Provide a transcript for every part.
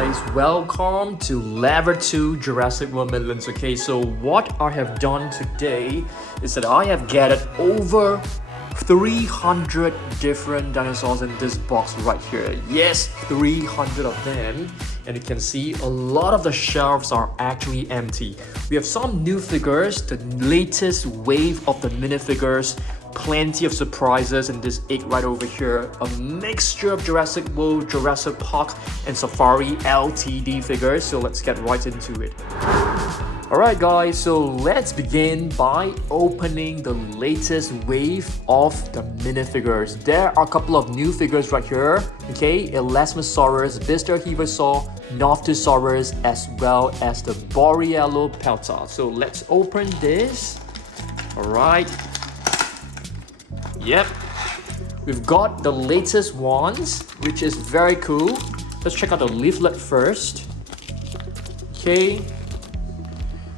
guys, welcome to Level 2 Jurassic World Midlands. Okay, so what I have done today is that I have gathered over 300 different dinosaurs in this box right here. Yes, 300 of them. And you can see a lot of the shelves are actually empty. We have some new figures, the latest wave of the minifigures, plenty of surprises in this egg right over here, a mixture of Jurassic World, Jurassic Park and Safari LTD figures. So let's get right into it. Alright guys, so let's begin by opening the latest wave of the minifigures. There are a couple of new figures right here, okay? Elasmosaurus, Bistahieversor, Nothosaurus, as well as the Borealopelta. So let's open this. Alright. Yep. We've got the latest ones, which is very cool. Let's check out the leaflet first. Okay.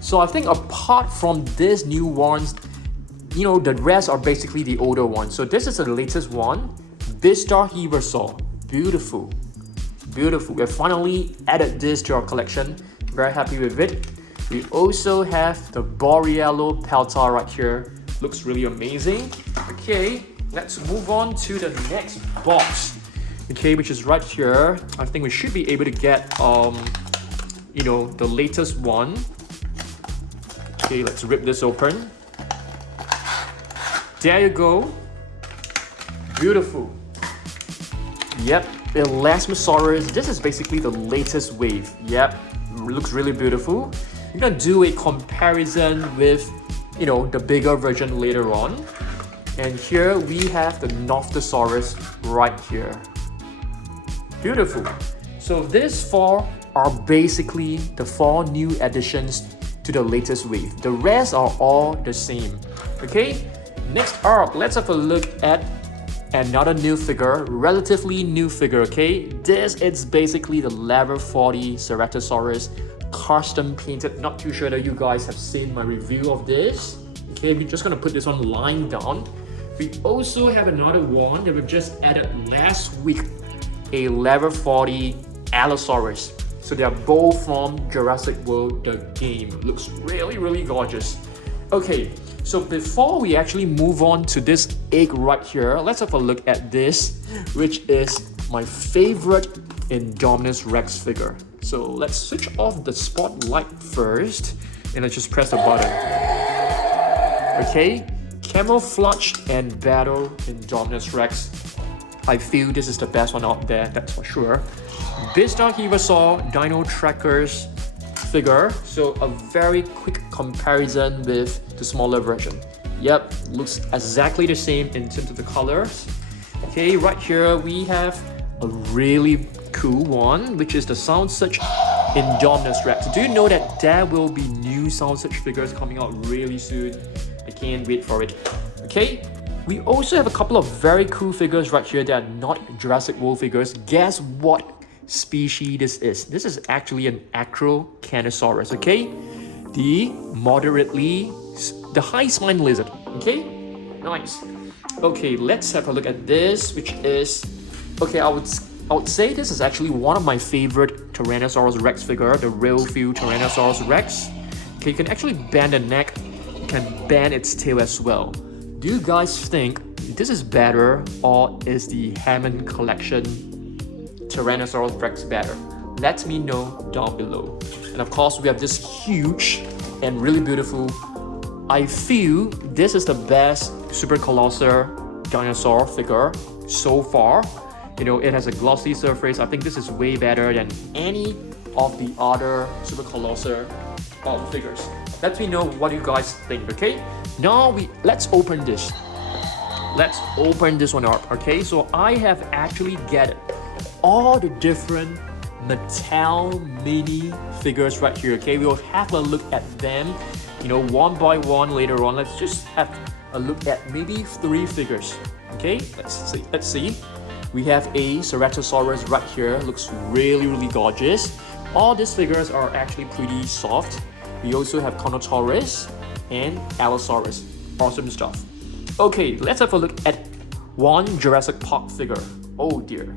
So I think apart from these new ones, you know, the rest are basically the older ones. So this is the latest one, Bistahieversor. Beautiful. Beautiful. We have finally added this to our collection. Very happy with it. We also have the Borealopelta right here. Looks really amazing. Okay, let's move on to the next box. Okay, which is right here. I think we should be able to get, you know, the latest one. Okay, let's rip this open. There you go. Beautiful. Yep, Elasmosaurus. This is basically the latest wave. Yep, looks really beautiful. We're gonna do a comparison with, you know, the bigger version later on. And here we have the Nothosaurus right here. Beautiful. So these four are basically the four new additions to the latest wave. The rest are all the same. Okay, next up, let's have a look at another new figure, relatively new figure. Okay, this is basically the level 40 Ceratosarus, custom painted. Not too sure that you guys have seen my review of this. Okay, we're just gonna put this one lying down. We also have another one that we just added last week, a level 40 Allosaurus. So they are both from Jurassic World, the game. Looks really, really gorgeous. Okay, so before we actually move on to this egg right here, let's have a look at this, which is my favorite Indominus Rex figure. So let's switch off the spotlight first, and let's just press the button. Okay, camouflage and battle Indominus Rex. I feel this is the best one out there, that's for sure. Bistahieversor Dino Trackers figure. So a very quick comparison with the smaller version. Yep, looks exactly the same in terms of the colors. Okay, right here we have a really cool one, which is the Sound Search Indominus Rex. Do you know that there will be new Sound Search figures coming out really soon? I can't wait for it. Okay, we also have a couple of very cool figures right here that are not Jurassic World figures. Guess what species this is? This is actually an Acrocanosaurus, okay? The high spine lizard, okay? Nice. Okay, let's have a look at this, which is, okay, I would say this is actually one of my favorite Tyrannosaurus Rex figure, the real feel Tyrannosaurus Rex. Okay, you can actually bend the neck, you can bend its tail as well. Do you guys think this is better, or is the Hammond Collection Tyrannosaurus Rex better? Let me know down below. And of course, we have this huge and really beautiful, I feel this is the best Super Colossal dinosaur figure so far. You know, it has a glossy surface. I think this is way better than any of the other Super Colossal figures. Let me know what you guys think, okay? Now let's open this. Let's open this one up, okay? So I have actually gathered all the different Mattel mini figures right here, okay? We'll have a look at them, you know, one by one later on. Let's just have a look at maybe 3 figures, okay? Let's see. We have a Ceratosaurus right here. Looks really, really gorgeous. All these figures are actually pretty soft. We also have Nothosaurus and Allosaurus. Awesome stuff. Okay, let's have a look at one Jurassic Park figure. Oh dear.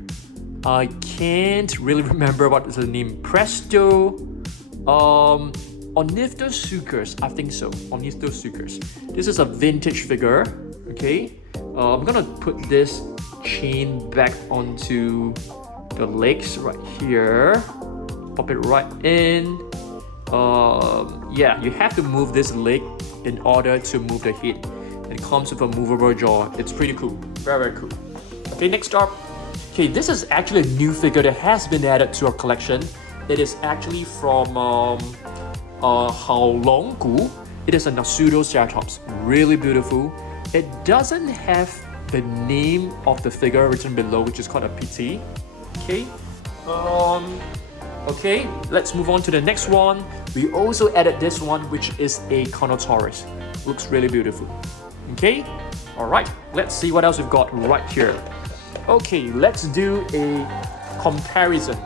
I can't really remember what is the name. Presto. Ornithosuchus, I think so. Ornithosuchus. This is a vintage figure. Okay. I'm gonna put this chain back onto the legs right here. Pop it right in. Yeah, you have to move this leg in order to move the head. It comes with a movable jaw. It's pretty cool. Very, very cool. Okay, next up. Okay, this is actually a new figure that has been added to our collection. It is actually from Haolonggu. It is a Nothosaurus. Really beautiful. It doesn't have the name of the figure written below, which is called a PT. Okay. Okay, let's move on to the next one. We also added this one, which is a Carnotaurus. Looks really beautiful. Okay. All right. Let's see what else we've got right here. Okay, let's do a comparison.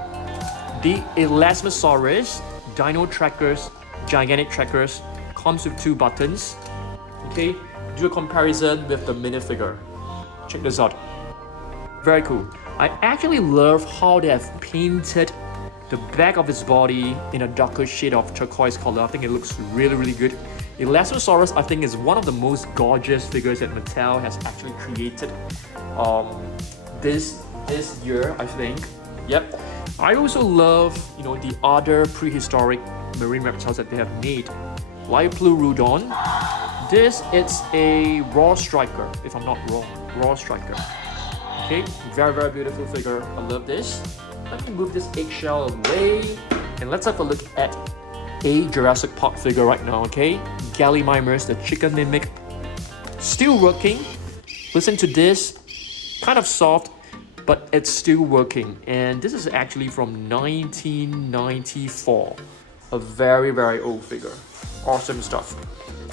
The Elasmosaurus, Dino Trackers, Gigantic Trackers, comes with 2 buttons. Okay, do a comparison with the minifigure. Check this out. Very cool. I actually love how they have painted the back of his body in a darker shade of turquoise color. I think it looks really, really good. Elasmosaurus, I think, is one of the most gorgeous figures that Mattel has actually created this year, I think. Yep. I also love, the other prehistoric marine reptiles that they have made. Lipleurodon. This is a raw striker, if I'm not wrong. Raw striker. Okay, very, very beautiful figure. I love this. Let me move this eggshell away. And let's have a look at a Jurassic Park figure right now, okay? Gallimimus, the chicken mimic. Still working. Listen to this. Kind of soft, but it's still working. And this is actually from 1994. A very, very old figure. Awesome stuff.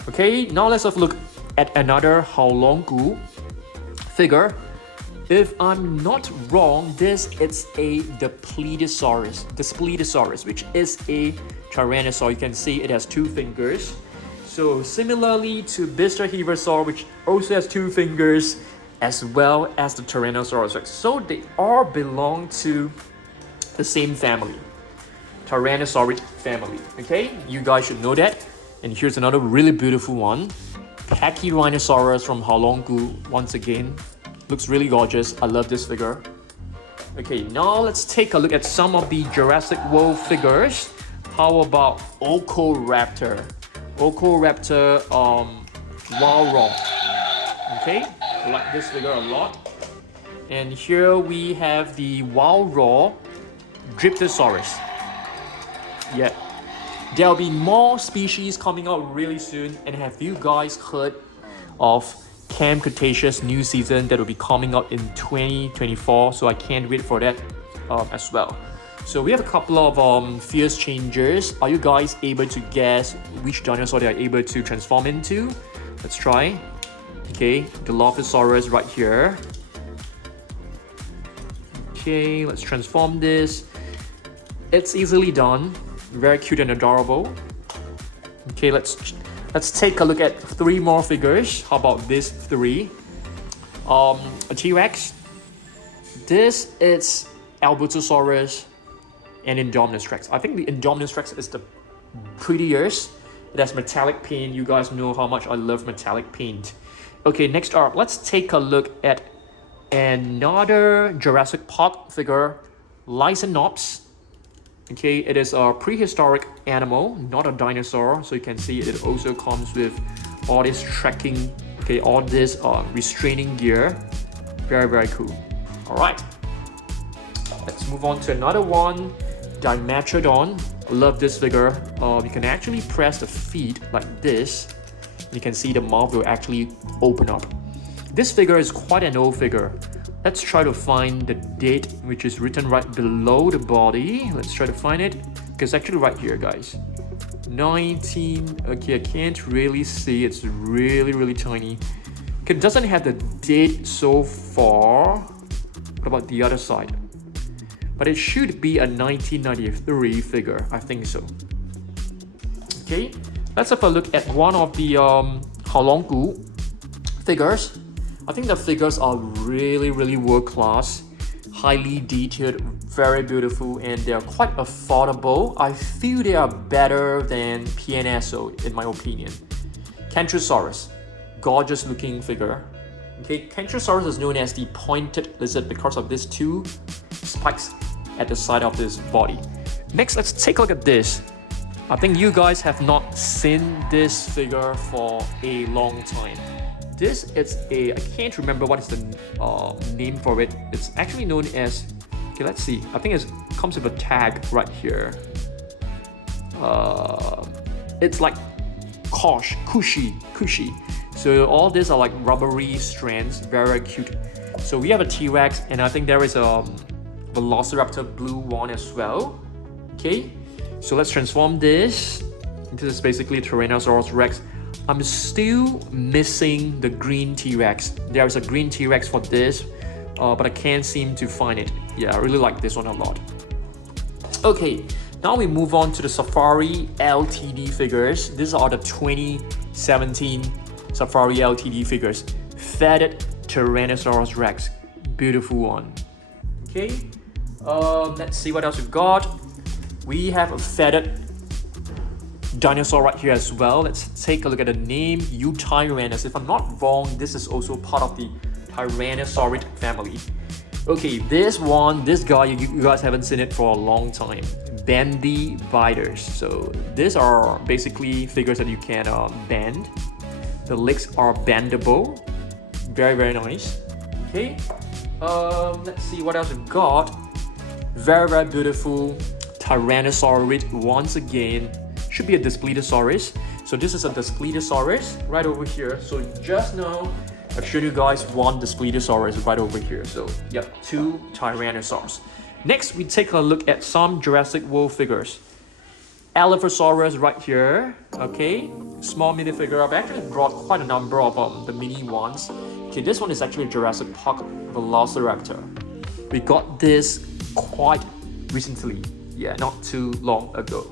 Okay, now let's have a look at another Haolonggu figure. If I'm not wrong, this is a Bistahieversor, which is a Tyrannosaur. You can see it has 2 fingers. So similarly to Bistahieversor, which also has 2 fingers, as well as the Tyrannosaurus Rex. So they all belong to the same family, Tyrannosauric family. Okay, you guys should know that. And here's another really beautiful one, Pachyrhinosaurus from Haolonggu. Once again, looks really gorgeous. I love this figure. Okay, now let's take a look at some of the Jurassic World figures. How about Ocoraptor? Ocoraptor, Walrus. Okay, I like this figure a lot. And here we have the Walrus Dryptosaurus. Yeah, there'll be more species coming out really soon. And have you guys heard of Camp Cretaceous new season that will be coming out in 2024? So I can't wait for that as well. So we have a couple of fierce changers. Are you guys able to guess which dinosaur they are able to transform into? Let's try. Okay, the Nothosaurus right here. Okay, let's transform this. It's easily done. Very cute and adorable. Okay, let's take a look at 3 more figures. How about these 3? A T-Rex. This is Allosaurus and Indominus Rex. I think the Indominus Rex is the prettiest. It has metallic paint. You guys know how much I love metallic paint. Okay, next up, let's take a look at another Jurassic Park figure, Lycanops. Okay, it is a prehistoric animal, not a dinosaur. So you can see it also comes with all this tracking, okay, all this restraining gear. Very, very cool. All right, let's move on to another one, Dimetrodon. I love this figure. You can actually press the feet like this. You can see the mouth will actually open up. This figure is quite an old figure. Let's try to find the date, which is written right below the body. Let's try to find it. It's actually right here, guys. 19. Okay, I can't really see. It's really, really tiny. It doesn't have the date so far. What about the other side? But it should be a 1993 figure. I think so. Okay, let's have a look at one of the Haolonggu figures. I think the figures are really, really world class. highly detailed, very beautiful, and they're quite affordable. I feel they are better than PNSO in my opinion. Kentrosaurus, gorgeous looking figure. Okay, Kentrosaurus is known as the pointed lizard because of these two spikes at the side of this body. Next, let's take a look at this. I think you guys have not seen this figure for a long time. This is I can't remember what is the name for it. It's actually known as, okay, let's see. I think it comes with a tag right here. It's like cushy. So all these are like rubbery strands, very cute. So we have a T-Rex, and I think there is a Velociraptor blue one as well. Okay, so let's transform this. This is basically Tyrannosaurus Rex. I'm still missing the green T-Rex. There is a green T-Rex for this, but I can't seem to find it. Yeah, I really like this one a lot. Okay, now we move on to the Safari LTD figures. These are the 2017 Safari LTD figures. Feathered Tyrannosaurus Rex. Beautiful one. Okay, let's see what else we've got. We have a feathered dinosaur right here as well. Let's take a look at the name, Eutyrannus. If I'm not wrong, this is also part of the Tyrannosaurid family. Okay, this guy, you guys haven't seen it for a long time. Bendy biters. So these are basically figures that you can bend. The legs are bendable. Very, very nice. Okay, let's see what else we've got. Very, very beautiful Tyrannosaurid once again. Should be a Bistahieversor. So this is a Bistahieversor right over here. So just now I've shown you guys one Bistahieversor right over here. So yep, two Tyrannosaurs. Next, we take a look at some Jurassic World figures. Allosaurus right here. Okay, small minifigure. I've actually brought quite a number of the mini ones. Okay, this one is actually a Jurassic Park Velociraptor. We got this quite recently. Yeah, not too long ago.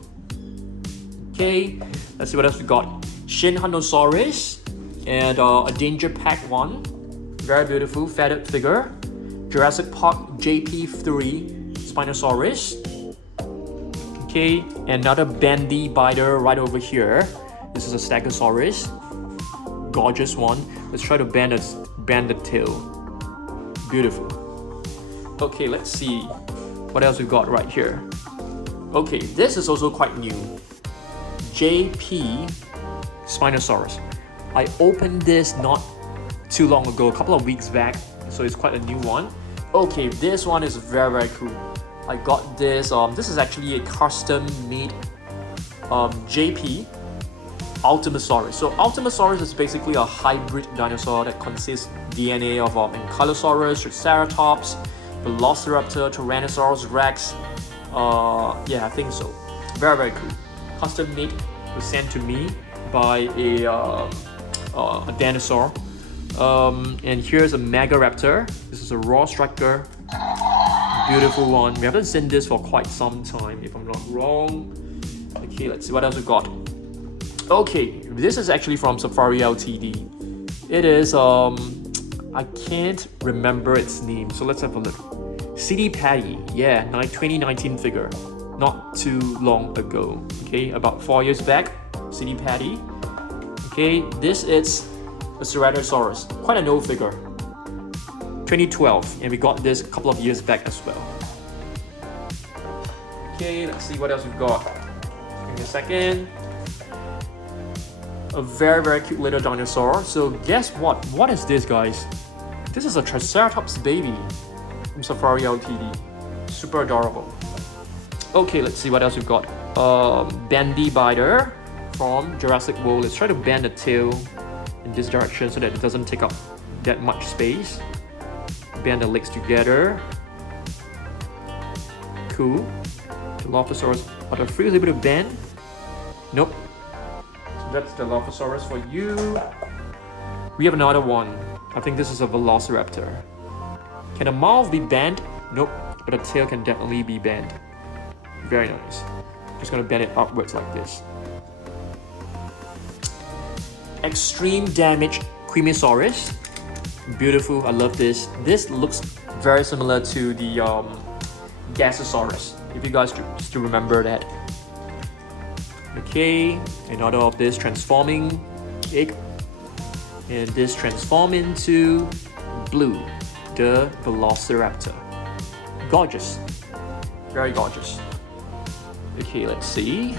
Okay, let's see what else we got. Nothosaurus and a Danger Pack one. Very beautiful feathered figure. Jurassic Park JP3 Spinosaurus. Okay, another bendy biter right over here. This is a Stegosaurus. Gorgeous one. Let's try to bend the tail. Beautiful. Okay, let's see what else we've got right here. Okay, this is also quite new. JP Spinosaurus. I opened this not too long ago, a couple of weeks back, so it's quite a new one. Okay, this one is very, very cool. I got this, this is actually a custom made JP Ultimasaurus. So Ultimasaurus is basically a hybrid dinosaur that consists DNA of Ankylosaurus, Triceratops, Velociraptor, Tyrannosaurus Rex. Yeah, I think so. Very, very cool. Custom made, was sent to me by a dinosaur. And here's a Megaraptor. This is a Raw Striker. Beautiful one. We haven't seen this for quite some time, if I'm not wrong. Okay, let's see what else we got. Okay, this is actually from Safari Ltd. It is I can't remember its name, so let's have a look. CD Patty, yeah, 2019 figure, not too long ago. Okay, about 4 years back, CD Patty. Okay, this is a Ceratosarus, quite an old figure. 2012, and we got this a couple of years back as well. Okay, let's see what else we've got. Give me a second. A very, very cute little dinosaur. So guess what? What is this, guys? This is a Triceratops baby from Safari Ltd. Super adorable. Okay, let's see what else we've got. Bendy biter from Jurassic World. Let's try to bend the tail in this direction so that it doesn't take up that much space. Bend the legs together. Cool. The Nothosaurus. Are the frill able to bend? Nope. So that's the Nothosaurus for you. We have another one. I think this is a Velociraptor. Can the mouth be bent? Nope. But the tail can definitely be bent. Very nice. Just gonna bend it upwards like this. Extreme Damage Quimosaurus. Beautiful, I love this. This looks very similar to the Gasosaurus, if you guys still remember that. Okay, another of this transforming egg, and this transform into Blue, the Velociraptor. Gorgeous, very gorgeous. Okay, let's see.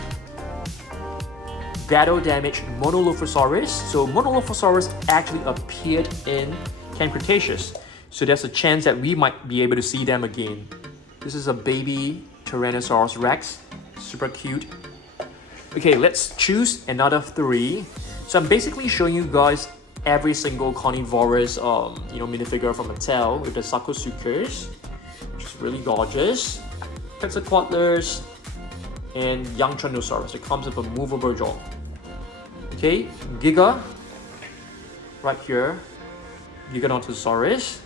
Battle damaged Monolophosaurus. So Monolophosaurus actually appeared in Camp Cretaceous, so there's a chance that we might be able to see them again. This is a baby Tyrannosaurus Rex, super cute. Okay, let's choose another 3. So I'm basically showing you guys every single carnivorous minifigure from Mattel with the Sarcosuchus, which is really gorgeous. Quetzalcoatlus and young Tyrannosaurus. It comes with a movable jaw. Okay, Giga right here, Nothosaurus,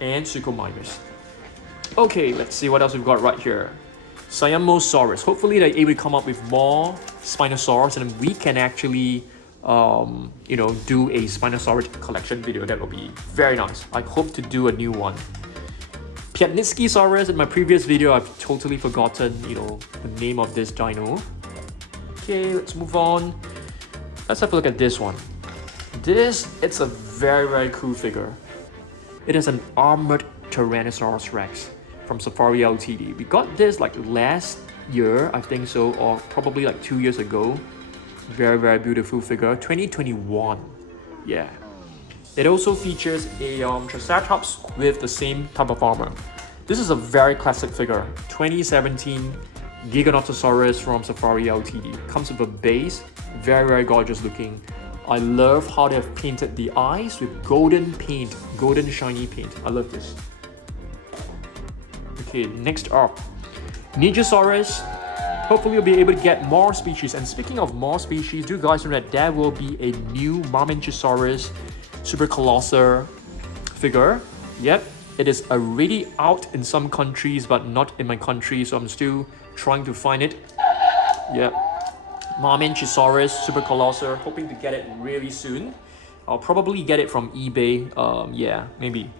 and Suchomimus. Okay, let's see what else we've got right here. Siamosaurus. Hopefully they're able to come up with more Spinosaurus, and we can actually do a Spinosaurus collection video. That will be very nice. I hope to do a new one. Piatnitskysaurus. In my previous video, I've totally forgotten the name of this dino. Okay, let's move on. Let's have a look at this one. It's a very cool figure. It is an armored Tyrannosaurus Rex from Safari Ltd. We got this like last year, I think so, or probably like 2 years ago. Very beautiful figure. 2021. Yeah. It also features a Triceratops with the same type of armor. This is a very classic figure. 2017 Giganotosaurus from Safari Ltd. Comes with a base. Very gorgeous looking. I love how they have painted the eyes with golden paint, golden shiny paint. I love this. Okay, next up, Nigersaurus. Hopefully we'll be able to get more species. And speaking of more species, do you guys know that there will be a new Mamenchisaurus Super Colossal figure? Yep, it is already out in some countries, but not in my country, so I'm still trying to find it. Yep, Mamenchisaurus Super Colossal, hoping to get it really soon. I'll probably get it from eBay. Yeah, maybe.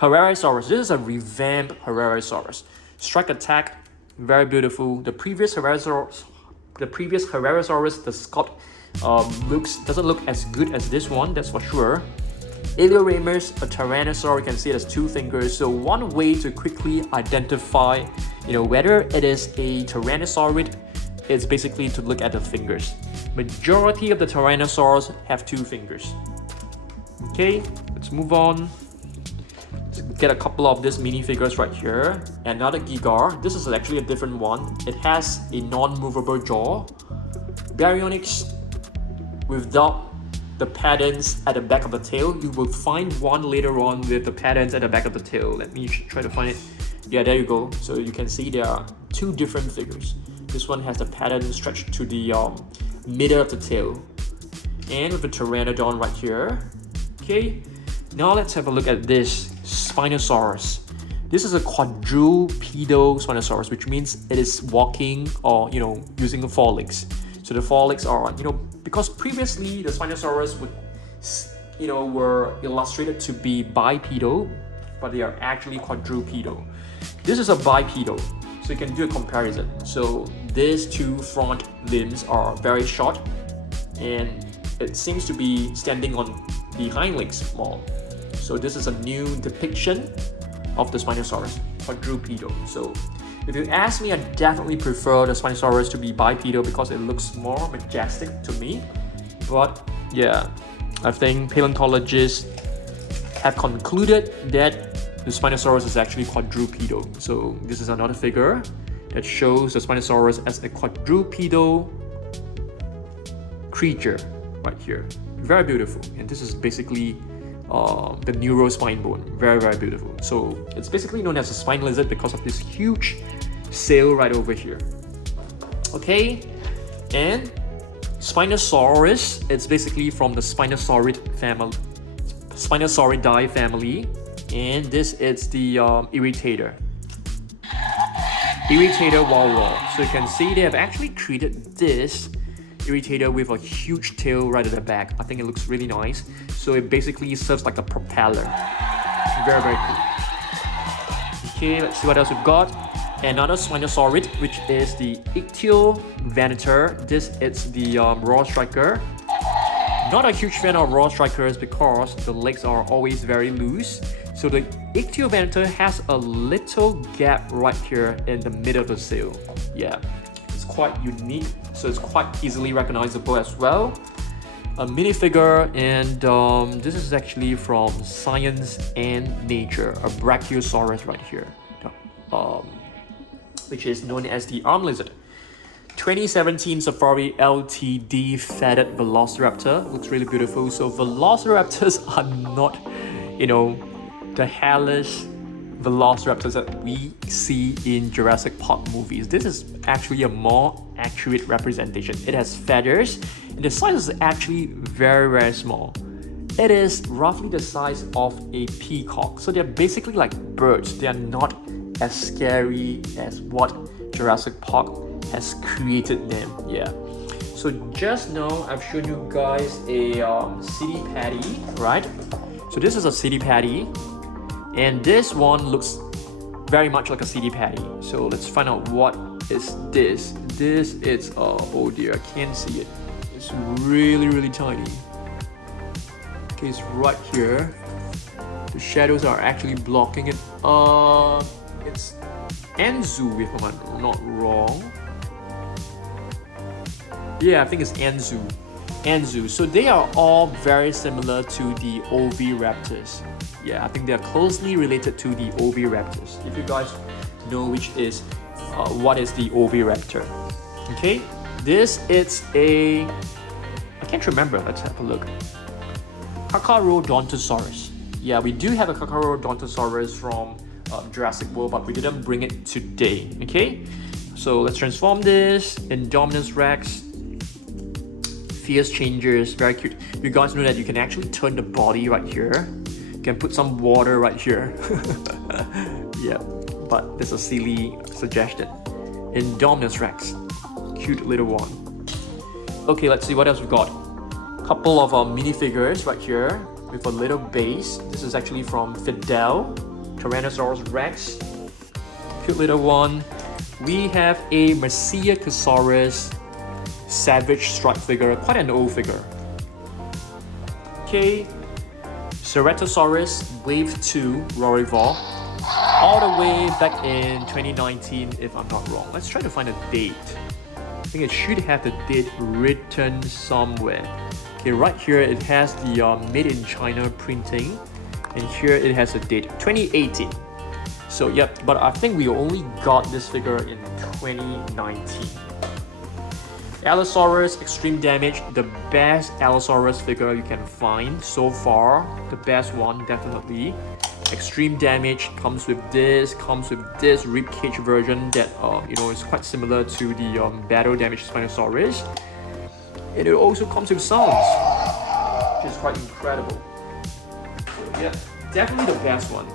Herrerasaurus. This is a revamped Herrerasaurus. Strike attack, very beautiful. The previous Herrerasaurus, the sculpt doesn't look as good as this one, that's for sure. Alioramus, a Tyrannosaur, you can see it has 2 fingers. So one way to quickly identify, whether it is a Tyrannosaurid, is basically to look at the fingers. Majority of the Tyrannosaurs have 2 fingers. Okay, let's move on. Get a couple of these minifigures right here. Another Gigar. This is actually a different one. It has a non-movable jaw. Baryonyx without the patterns at the back of the tail. You will find one later on with the patterns at the back of the tail. Let me try to find it. Yeah, there you go. So you can see there are 2 different figures. This one has the pattern stretched to the middle of the tail. And with the Pteranodon right here. Okay, now let's have a look at this Spinosaurus. This is a quadrupedal Spinosaurus, which means it is walking or using 4 legs. So the 4 legs are because previously the Spinosaurus were illustrated to be bipedal, but they are actually quadrupedal. This is a bipedal, so you can do a comparison. So these 2 front limbs are very short, and it seems to be standing on the hind legs more. So this is a new depiction of the Spinosaurus, quadrupedal. So if you ask me, I definitely prefer the Spinosaurus to be bipedal because it looks more majestic to me. But yeah, I think paleontologists have concluded that the Spinosaurus is actually quadrupedal. So this is another figure that shows the Spinosaurus as a quadrupedal creature right here. Very beautiful. And this is basically the neurospine bone. Very beautiful. So it's basically known as a spine lizard because of this huge sail right over here. Okay, and Spinosaurus, it's basically from the Spinosauridae family, and this is the Irritator Walrus. So you can see they have actually created this Irritator with a huge tail right at the back. I think it looks really nice. So it basically serves like a propeller. Very cool. Okay, let's see what else we've got. Another Spinosaurid, which is the Ichthyovenator. This is the Raw Striker. Not a huge fan of Raw Strikers because the legs are always very loose. So the Ichthyovenator has a little gap right here in the middle of the sail. Yeah, it's quite unique, so it's quite easily recognizable as well. A minifigure, and this is actually from Science and Nature, a Brachiosaurus right here, which is known as the arm lizard. 2017 Safari LTD feathered Velociraptor, looks really beautiful. So Velociraptors are not, the hairless Velociraptors that we see in Jurassic Park movies. This is actually a more accurate representation. It has feathers, and the size is actually very, very small. It is roughly the size of a peacock. So they're basically like birds. They are not as scary as what Jurassic Park has created them. Yeah. So just now I've shown you guys a city patty, right? So this is a city patty, and this one looks very much like a city patty. So let's find out what is this. This is oh dear, I can't see it. It's really, really tiny. Okay, it's right here. The shadows are actually blocking it. It's Anzu, if I'm not wrong. Yeah, I think it's Anzu. So they are all very similar to the Oviraptors. Yeah, I think they are closely related to the Oviraptors. If you guys know which is what is the Oviraptor. Okay, this is a, I can't remember. Let's have a look. Kakarodontosaurus. Yeah, we do have a Kakarodontosaurus from Jurassic World, but we didn't bring it today. Okay, so let's transform this. Indominus Rex. Fierce Changers, very cute. You guys know that you can actually turn the body right here. You can put some water right here. Yeah, but that's a silly suggestion. Indominus Rex, cute little one. Okay, let's see what else we've got. Couple of minifigures right here with a little base. This is actually from Fidel, Tyrannosaurus Rex, cute little one. We have a Masiacosaurus Savage Strike figure, quite an old figure. Okay, Ceratosarus Wave 2 Rorivore, all the way back in 2019 if I'm not wrong. Let's try to find a date. I think it should have the date written somewhere. Okay, right here it has the made in China printing, and here it has a date, 2018. So yep, but I think we only got this figure in 2019. Allosaurus Extreme Damage, the best Allosaurus figure you can find so far. The best one, definitely. Extreme Damage comes with this ribcage version that is quite similar to the battle damage Spinosaurus. And it also comes with sounds, which is quite incredible. So yeah, definitely the best one.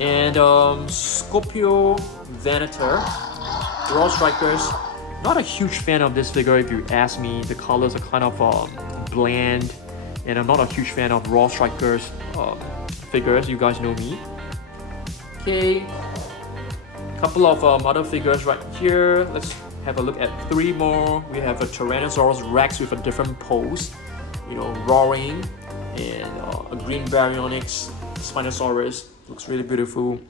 And Scorpio Venator, Raw Strikers. Not a huge fan of this figure if you ask me. The colors are kind of bland, and I'm not a huge fan of Raw Strikers figures. You guys know me. Okay, couple of other figures right here. Let's have a look at three more. We have a Tyrannosaurus Rex with a different pose, roaring, and a green Baryonyx Spinosaurus. Looks really beautiful.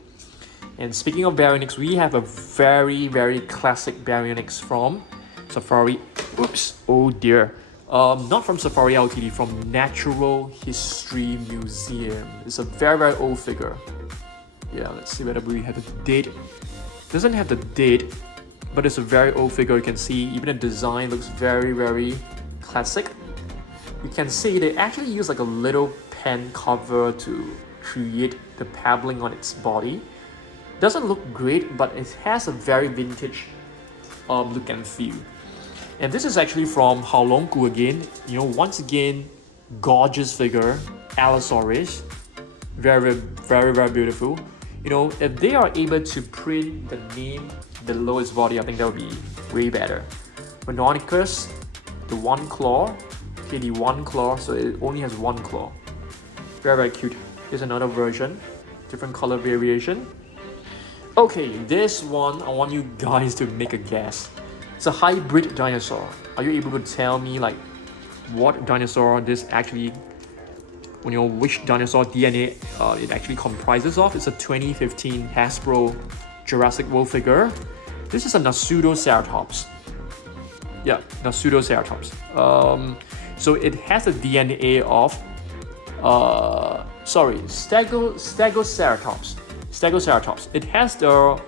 And speaking of Baryonyx, we have a very, very classic Baryonyx from Safari. Oops, oh dear. Not from Safari LTD, from Natural History Museum. It's a very, very old figure. Yeah, let's see whether we have a date. Doesn't have the date, but it's a very old figure. You can see even the design looks very, very classic. You can see they actually use like a little pen cover to create the paddling on its body. Doesn't look great, but it has a very vintage look and feel. And this is actually from Halongku again. Once again, gorgeous figure, Allosaurus. Very, very, very beautiful. If they are able to print the name below its body, I think that would be way better. Mononicus, the one claw. Okay, the one claw, so it only has one claw. Very, very cute. Here's another version, different color variation. Okay, this one, I want you guys to make a guess. It's a hybrid dinosaur. Are you able to tell me like what dinosaur this actually, which dinosaur DNA it actually comprises of? It's a 2015 Hasbro Jurassic World figure. This is a Nothosaurus. Yeah, Nothosaurus. So it has the DNA of Stegoceratops. It has the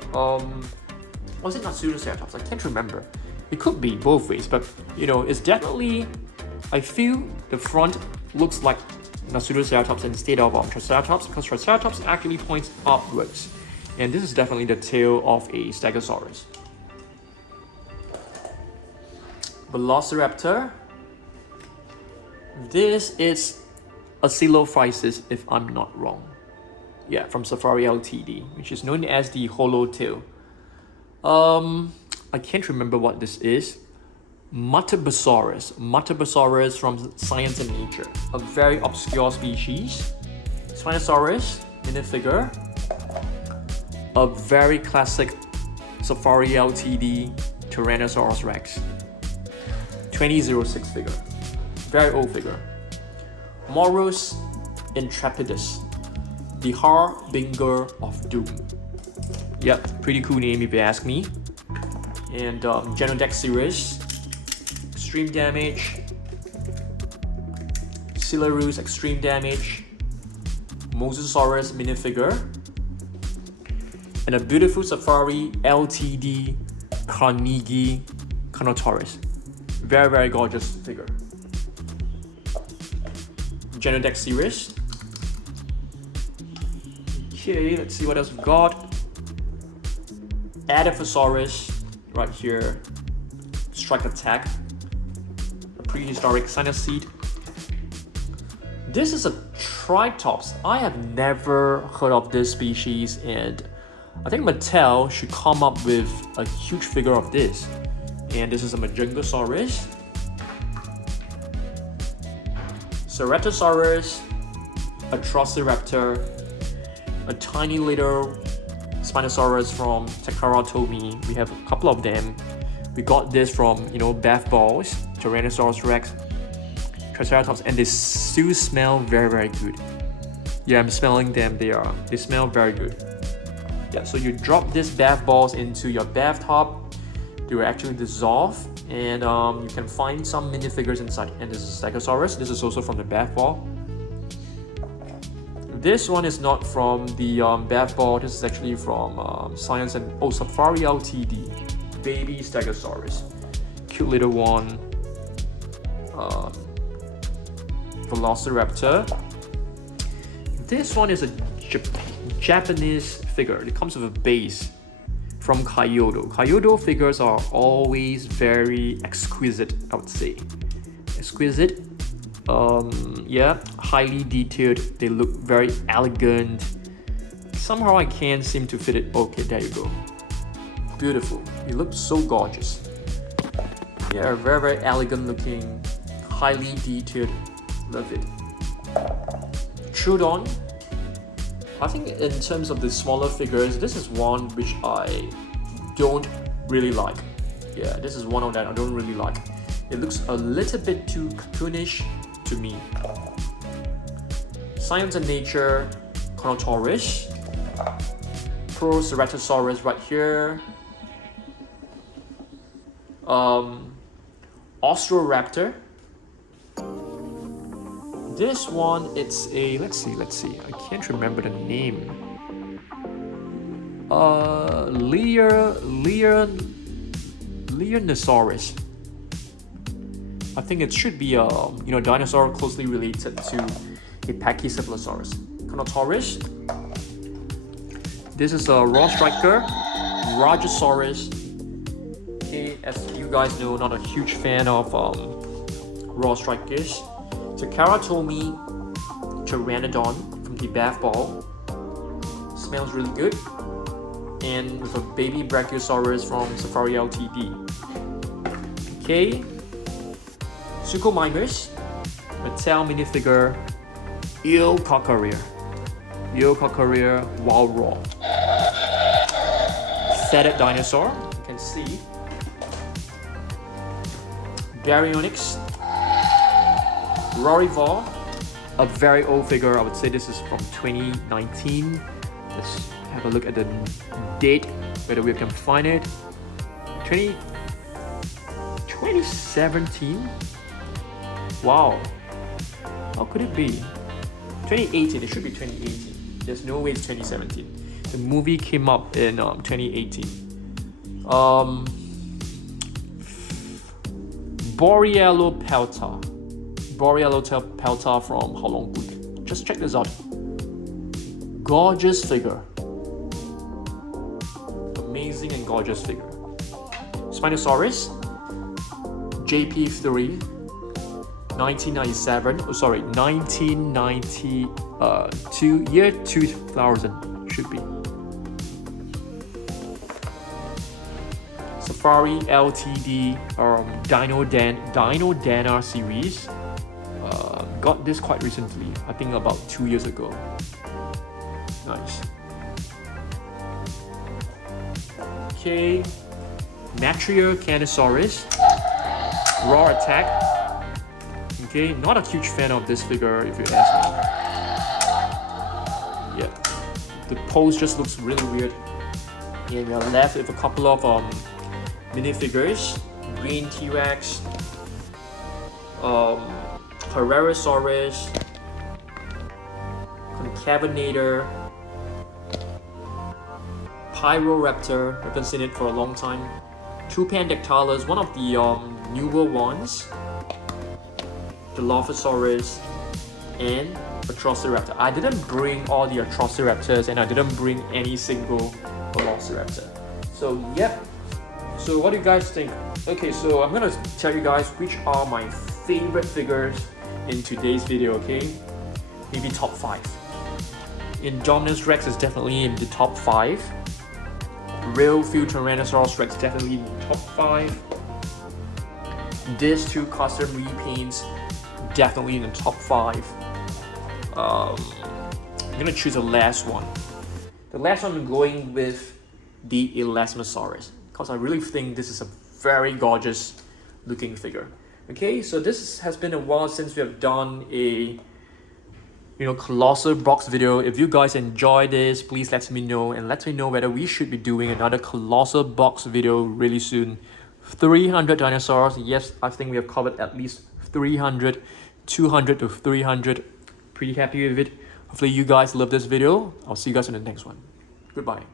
was it Nothosaurus? I can't remember. It could be both ways, but it's definitely. I feel the front looks like Nothosaurus instead of Triceratops, because Triceratops actually points upwards, and this is definitely the tail of a Stegosaurus. Velociraptor. This is a Coelophysis, if I'm not wrong. Yeah, from Safari Ltd, which is known as the Hollow Tail. I can't remember what this is. Mutabosaurus from Science and Nature, a very obscure species. Spinosaurus minifigure, a very classic Safari Ltd Tyrannosaurus Rex. 2006 figure, very old figure. Morus Intrepidus, the Harbinger of Doom. Yep, pretty cool name if you ask me. And Genodexirus, extreme damage. Celarus, extreme damage. Mosasaurus minifigure. And a beautiful Safari Ltd Carnegie Carnotaurus. Very, very gorgeous figure. Genodexirus. Okay, let's see what else we've got. Edaphosaurus, right here. Strike attack. A prehistoric cynosed. This is a Tritops. I have never heard of this species, and I think Mattel should come up with a huge figure of this. And this is a Majungasaurus. Ceratosaurus, a Atrociraptor, a tiny little Spinosaurus from Takara Tomy. We have a couple of them. We got this from, bath balls, Tyrannosaurus Rex, Triceratops, and they still smell very, very good. Yeah, I'm smelling them. They smell very good. Yeah, so you drop these bath balls into your bathtub. They will actually dissolve, and you can find some minifigures inside. And this is Stegosaurus. This is also from the bath ball. This one is not from the bath ball. This is actually from Science and Safari Ltd. Baby Stegosaurus, cute little one. Velociraptor. This one is a Japanese figure. It comes with a base from Kyoto. Kyoto figures are always very exquisite, I would say. Exquisite. Yeah, highly detailed. They look very elegant. Somehow I can't seem to fit it. Okay, there you go. Beautiful. It looks so gorgeous. Yeah, very, very elegant looking. Highly detailed. Love it. Trudon. I think in terms of the smaller figures, this is one which I don't really like. Yeah, this is one of that I don't really like. It looks a little bit too cartoonish to me. Science and Nature, Carnotaurus, Ceratosaurus right here, Austroraptor. This one, it's a let's see. I can't remember the name. Leonosaurus. I think it should be a dinosaur closely related to a Pachycephalosaurus. Carnotaurus. This is a raw striker, Rajasaurus. Okay, as you guys know, not a huge fan of raw strikers. Takara Tomy Pteranodon from the bath ball. Smells really good. And with a baby Brachiosaurus from Safari Ltd. Okay. Suchomimus, Mattel minifigure, Eocochlear, Wild Raw. feathered dinosaur. You can see. Baryonyx. Rorivore. A very old figure. I would say this is from 2019. Let's have a look at the date, whether we can find it. 2017? Wow. How could it be? 2018, it should be 2018. There's no way it's 2017. The movie came up in 2018. Borealopelta. Borealopelta from Halongput. Just check this out. Gorgeous figure. Amazing and gorgeous figure. Spinosaurus. JP3. 1997. Oh, sorry, 1992. Year 2000 should be. Safari LTD Dino Dana series. Got this quite recently. I think about 2 years ago. Nice. Okay. Matriarchanosaurus. Raw attack. Okay, not a huge fan of this figure if you ask me. Yeah, the pose just looks really weird. And we are left with a couple of minifigures. Green T-Rex, Herrerasaurus, Concavenator, Pyroraptor, I haven't seen it for a long time. Tupandactylus, one of the newer ones. Dilophosaurus, and Atrociraptor. I didn't bring all the Atrociraptors and I didn't bring any single Velociraptor. So yep. So what do you guys think? Okay, so I'm gonna tell you guys which are my favorite figures in today's video, okay? Maybe top 5. Indominus Rex is definitely in the top 5. Real Few Tyrannosaurus Rex definitely in the top 5. These two custom repaints definitely in the top 5. I'm gonna choose the last one. The last one I'm going with the Elasmosaurus because I really think this is a very gorgeous looking figure. Okay, so this has been a while since we have done a Colossal box video. If you guys enjoy this, please let me know and let me know whether we should be doing another Colossal box video really soon. 300 dinosaurs. Yes, I think we have covered at least 300, 200 to 300. Pretty happy with it. Hopefully you guys love this video. I'll see you guys in the next one. Goodbye.